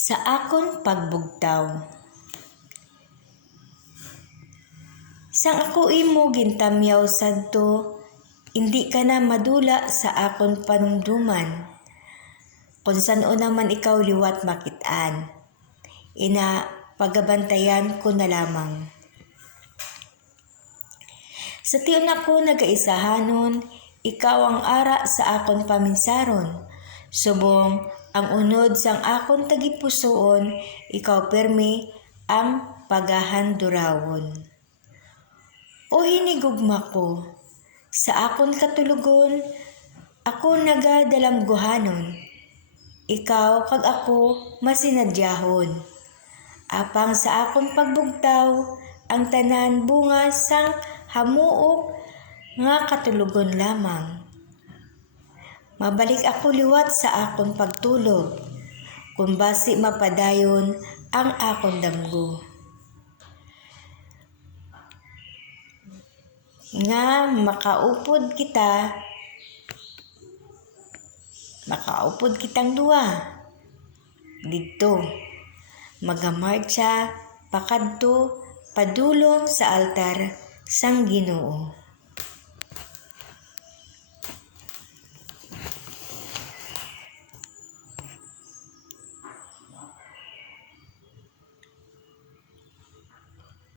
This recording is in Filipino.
Sa akon pagbugtaw. Sang ako imo gintamyaw sadto, hindi ka na madula sa akon panumduman. Kung saan-o naman ikaw liwat makitaan, ina pagabantayan ko na lamang. Sa tiyon ako nagaisahanon, ikaw ang ara sa akon paminsaron. Subong ang unod sang akon tagipusoon, ikaw permi ang pagahandurawon. O hinigugma ko, sa akon katulugon, ako nagadalamguhanon. Ikaw kag ako masinadyahon. Apang sa akon pagbugtaw, ang tanan bunga sang hamuok nga katulugon lamang. Mabalik ako liwat sa akon pagtulog, kung basi mapadayon ang akon damgo. Nga makaupod kitang duwa. Dito, magamartsa, pakadto, padulong sa altar sang Ginoo.